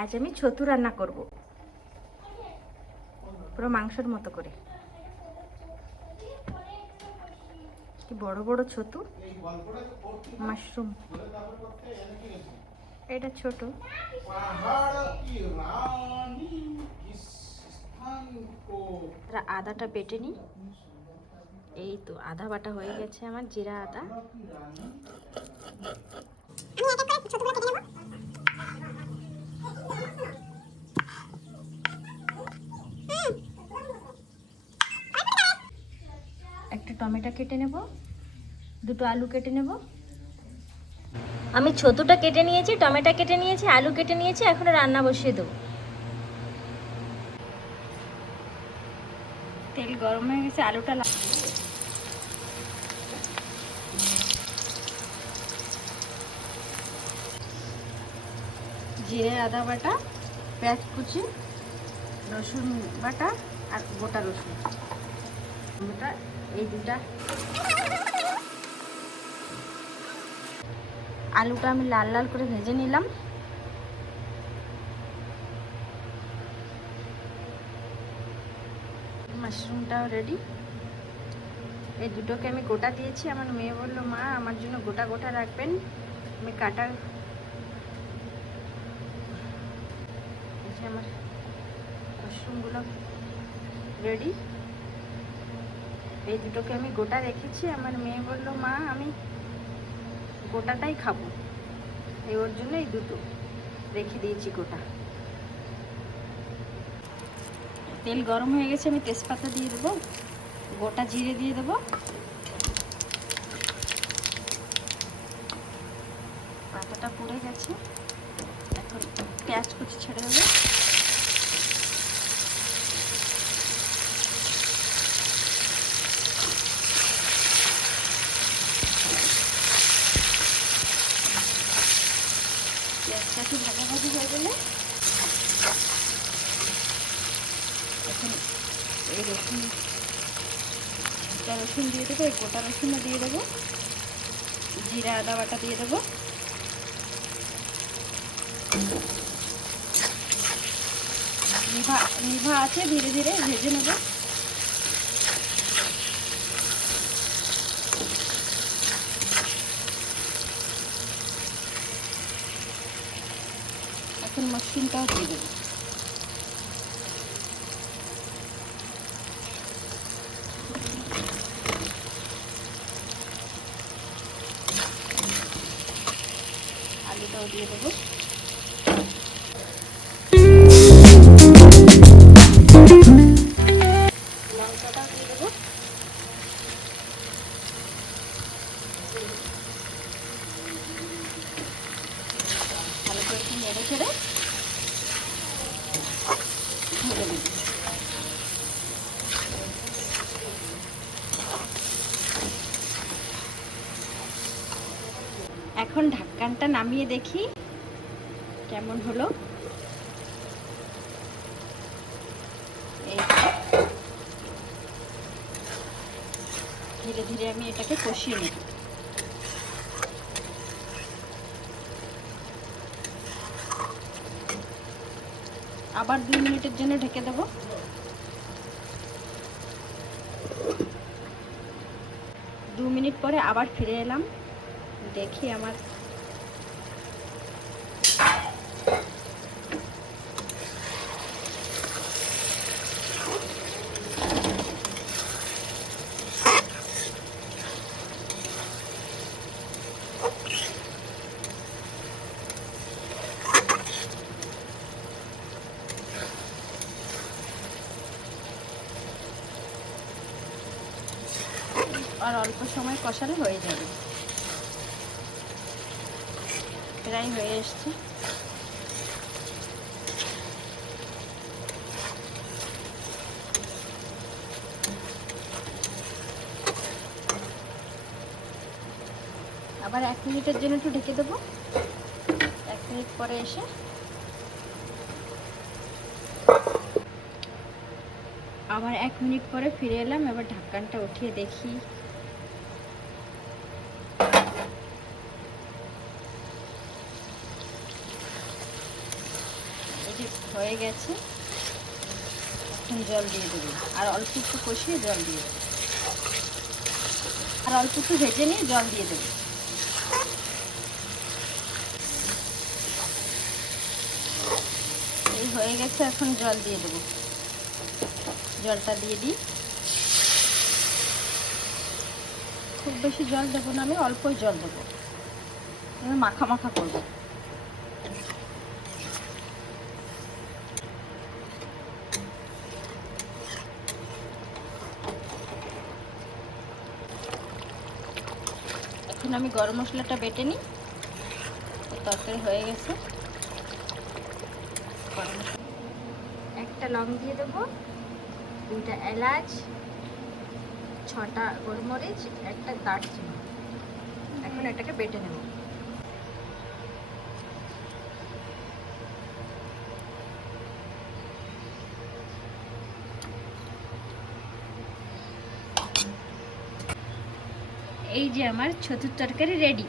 আজ আমি ছতু রান্না করব, পুরো মাংসের মতো করে। কি বড় বড় ছতু, মাশরুম। এটা ছোট। আদাটা বেটে নি। এই তো আদা বাটা হয়ে গেছে আমার, জিরা আদা। একটা টমেটো কেটে নেব, দুটো আলু কেটে নেব। আমি ছতুটা কেটে নিয়েছি, টমেটো কেটে নিয়েছি, আলু কেটে নিয়েছি। এখন রান্না বসিয়ে দেবো। তেল গরম হয়ে গেছে, আলুটা জিরে আদা বাটা, পেঁয়াজ কুচি, রসুন বাটা আর গোটা রসুন বাটা, এই দুটা। আলুটা আমি লাল লাল করে ভেজে নিলাম। মাশরুমটাও রেডি। এই দুটোকে আমি গোটা দিয়েছি। আমার মেয়ে বললো, মা আমার জন্য গোটা গোটা রাখবেন। আমি কাটা, আমার মাশরুমগুলো রেডি। এই দুটোকে আমি গোটা রেখেছি। আমার মেয়ে বললো, মা আমি গোটাটাই খাবো, ওর জন্য এই দুটো রেখে দিয়েছি গোটা। তেল গরম হয়ে গেছে, আমি তেজপাতা দিয়ে দেবো, গোটা জিরে দিয়ে দেবো, পাতাটা পুড়ে গেছে। এখন পেঁয়াজ কুচি ছেড়ে দেবো। পেঁয়াজটা একটু ভাজাভাজি হয়ে গেলে এখন এই রসুন দিয়ে দেবো, এই গোটা রসুনও দিয়ে দেবো, জিরা আদা বাটা দিয়ে দেবো। নিভা আছে, ধীরে ধীরে ভেজে নেব। এখন মাশরুমটাও দিয়ে দেবো। আলুটাও দিয়ে দেবো। লঙ্কাটাও দিয়ে দেবো। ভালো করে একটু নেড়ে ছেড়ে ভেজে নেব। এখন ঢাকনাটা নামিয়ে দেখি কেমন হলো। ধীরে ধীরে আমি এটাকে কষিয়ে নেব। আবার 2 মিনিটের জন্য ঢেকে দেব। 2 মিনিট পরে আবার ফিরে এলাম, দেখি আমার আর অল্প সময় কষালে হয়ে যাবে। প্রায় হয়ে এসছে। আবার 1 মিনিটের জন্য একটু ঢেকে দেবো। 1 মিনিট পরে এসে আবার 1 মিনিট পরে ফিরে এলাম। এবার ঢাকনাটা উঠিয়ে দেখি। যে হয়ে গেছে, এখন জল দিয়ে দেবো, আর অল্প একটু কষিয়ে জল দিয়ে দেবো, আর অল্প একটু ভেজে নিয়ে জল দিয়ে দেবো। এই হয়ে গেছে, এখন জল দিয়ে দেবো। জলটা দিয়ে দিই। খুব বেশি জল দেবো না, আমি অল্পই জল দেবো, আমি মাখা মাখা করবো। এখন আমি গরম মশলাটা বেটে নিই। তরকারি হয়ে গেছে। একটা লং দিয়ে দেবো, 2টা এলাচ, 6টা গোলমরিচ, একটা দারচিনি। এখন এটাকে বেটে নেব। এই যে আমার ছতুর তরকারি রেডি।